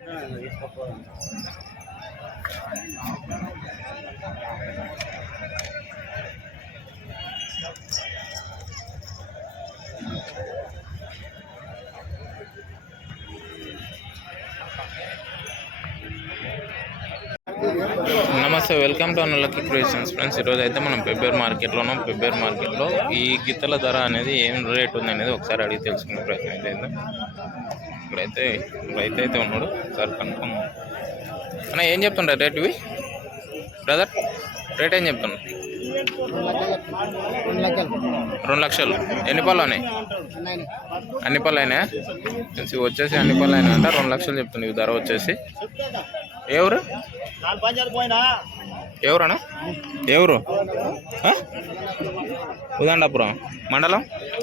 నమస్తే welcome to Lucky Creations. Friends ఈరోజు అయితే మనం పెబ్బేర్ మార్కెట్లో ఉన్నాం. పెబ్బేర్ మార్కెట్లో ఈ గిత్తల ధర అనేది ఏం రేట్ ఉంది అనేది ఒకసారి అడిగి తెలుసుకునే ప్రయత్నం అయితే ఇక్కడైతే రైతు అయితే ఉన్నాడు. ఒకసారి కనుక్కుందాం అన్న ఏం చెప్తుండ్రు రేట్ ఇవి? బ్రదర్ రేట్ ఏం చెప్తున్నారు రెండు లక్షలు ఎన్ని పళ్ళు ఉన్నాయి? అన్ని పళ్ళు అయినాయా? వచ్చేసి అన్ని పళ్ళు అయినా అంట రెండు లక్షలు చెప్తుంది. ఇవి ధర వచ్చేసి. ఎవరు ఎవరన్నా? ఎవరు? ఉదండాపురం మండలం?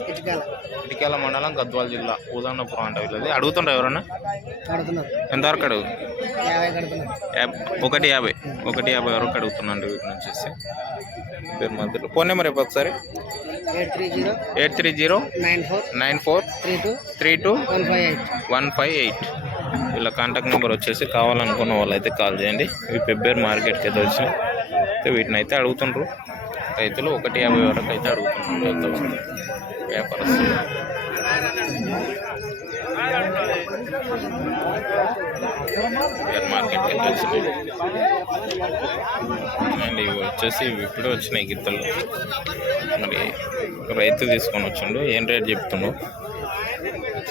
ఇటికేల. మండలం గద్వాల జిల్లా. ఉదండాపురం అంట వీళ్ళది. అడుగుతుండ్రా ఎవరన్నా? ఎంతవరకు అడుగు? ఒకటి యాభై. ఒకటి యాభై వరకు అడుగుతున్నాండి వీటి నుంచి. పేరు మధ్యలో ఫోన్ నెంబర్ చెప్పు ఒకసారి. Eight three zero eight three zero nine four three two one five eight. వీళ్ళ కాంటాక్ట్ నెంబర్ వచ్చేసి కావాలనుకున్న వాళ్ళు అయితే కాల్ చేయండి. ఇవి పెబ్బేరు మార్కెట్కి అయితే వచ్చినాయి అయితే వీటిని అయితే అడుగుతుండ్రు. రైతులు ఒకటి యాభై వరకు అయితే అడుగుతున్నారు వ్యాపారస్తులు. మార్కెట్కి అయితే వచ్చినాయి అండ్ ఇవి వచ్చేసి ఇప్పుడే వచ్చినాయి గిత్తలు. మరి రైతు తీసుకొని వచ్చిండు. ఏం రేట్ చెప్తుండు?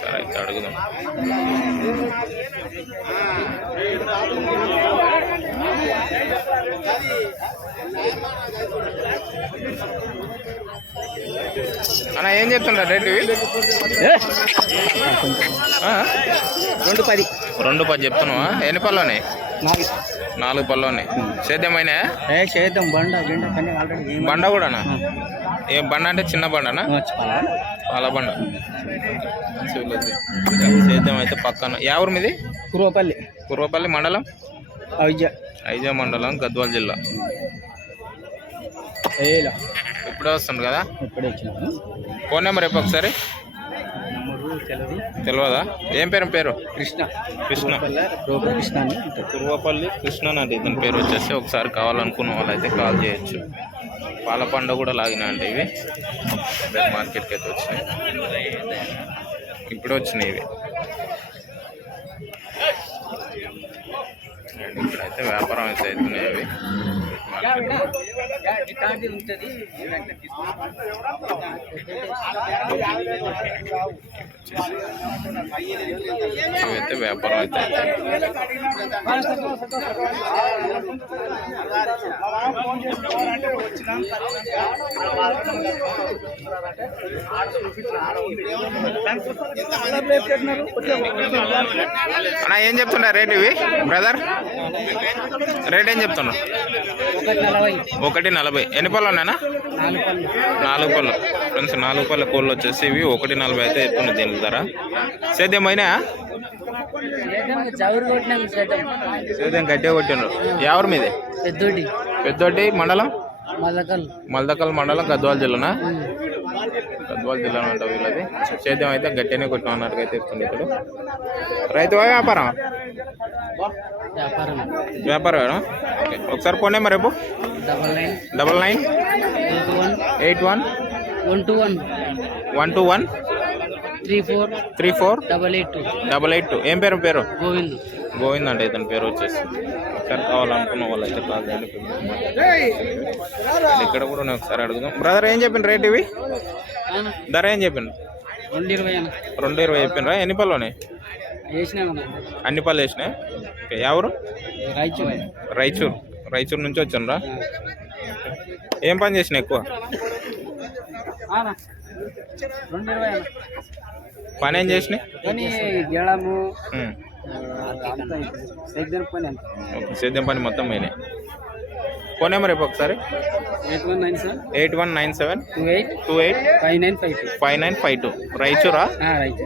సరే అయితే అడుగుదాం. అన్న ఏం చెప్తుండ్రా రేట్ ఆ? రెండు పది. రెండు పది చెప్తున్నావా? ఎన్ని పళ్ళు ఉన్నాయి నాలుగు పళ్ళు ఉన్నాయి సేద్యమైనా చేద్దాం బండ బండ కూడానా? ఏ బండ అంటే చిన్న బండనా? పాల బండ. సేద్యం అయితే పక్కన. ఎవరు మీది? కురువపల్లి. పూర్వపల్లి మండలం? ఐజా. మండలం గద్వాల జిల్లా. ఇప్పుడే వస్తుంది కదా? ఫోన్ నెంబర్ చెప్పు ఒకసారి. తెలియదు ఏం పేరు పేరు? కృష్ణ. కృష్ణ. కృష్ణ. పూర్వపల్లి కృష్ణ అంటే ఇతని పేరు వచ్చేసి ఒకసారి కావాలనుకున్న వాళ్ళైతే కాల్ చేయొచ్చు. పాల పండు కూడా లాగినా అంటే ఇవి. మార్కెట్కి అయితే వచ్చినాయి. ఇప్పుడే వచ్చినాయి ఇవి అండ్ ఇక్కడైతే వ్యాపారం అయితే అవుతున్నాయి అవి మార్కెట్లో. ఇవైతే వ్యాపారం అయితే అవుతుంది. అన్న ఏం చెప్తున్నా రేట్ ఇవి బ్రదర్ రేట్ ఏం చెప్తున్నా ఒకటి నలభై. ఎన్ని పళ్ళు ఉన్నాయన్నా? నాలుగు పళ్ళు. ఫ్రెండ్స్ నాలుగు పళ్ళ కోళ్ళు వచ్చేసి ఇవి ఒకటి నలభై అయితే ఎత్తుంది దీని ధర. సేద్యం అయినా చౌరు కొట్టినాం చేద్దాం సేద్యం గట్టిగా కొట్టిండ్రు. ఎవరి మీది? పెద్దోటి. పెద్దోటి మండలం? మల్లకల్. మల్దకల్ మండలం గద్వాల జిల్లానా? గద్వాల జిల్లాలో అంట వీళ్ళది. సేద్యం అయితే గట్టిగానే కొట్టిన అన్నట్టుగా అయితే చెప్తుంది ఇప్పుడు. రైతు వ్యాపారం వ్యాపారం వ్యాపారం ఓకే. ఒకసారి ఫోన్ నెంబర్ రేపు double nine. Eight one. One. Two one. One two one. Three four. Three four. Double eight two. Double eight two. ఏం పేరు పేరు? గోవింద్. గోవింద్ అంటే ఇతని పేరు వచ్చేసి. ఒకసారి కావాలనుకున్న వాళ్ళు అయితే ఇక్కడ కూడా నేను ఒకసారి అడుగుదాం. బ్రదర్ ఏం చెప్పిండు రేట్ ఇవి? ధర ఏం చెప్పిండు రెండు ఇరవై రెండు ఇరవై చెప్పిండ్రా? ఎన్ని పళ్ళు ఉన్నాయి అన్ని. పళ్ళు వేసినాయి? ఓకే ఎవరు రైచు రైచూర్ రైచూర్ నుంచి వచ్చానురా ఏం పని చేసిన ఎక్కువ? పని ఏం చేసినాయి? సేద్యం పని మొత్తం పోయినాయి. ఫోన్ నెంబర్ రేపు ఒకసారి eight one nine seven eight one nine seven two eight two eight five nine five two five nine five two రైచూరా right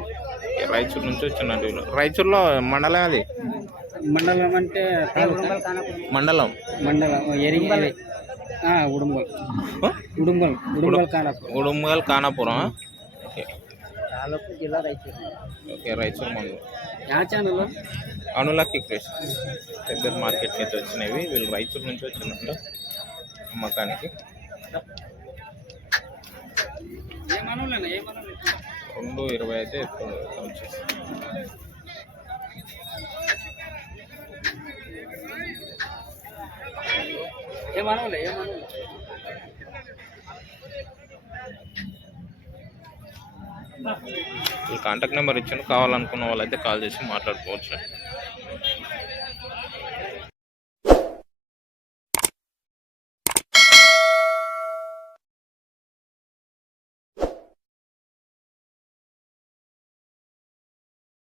Raichur నుంచి వచ్చినట్టు వీళ్ళు రాయచూర్లో మండలం అది మండలం అంటే మండలం మండలం ఎరింగల్ ఉడుంబల్ ఆ? ఉడుంబల్ ఉడుంబల్ కానప్పుడు ఉడుమగల్ కానాపురం ఓకే జిల్లా రైతు ఓకే రైచూర్ మందు అనులక్కి క్రిష్ పెద్ద మార్కెట్ నుంచి వచ్చినవి. వీళ్ళు రైచూర్ నుంచి వచ్చిందంట అమ్మకానికి. రెండు ఇరవై అయితే ఎత్తుకుంది వచ్చేసి ఏ మనోళ్ళే ఏ మనోళ్ళు వీళ్ళు కాంటాక్ట్ నెంబర్ ఇచ్చాను. కావాలనుకున్న వాళ్ళైతే కాల్ చేసి మాట్లాడుకోవచ్చు.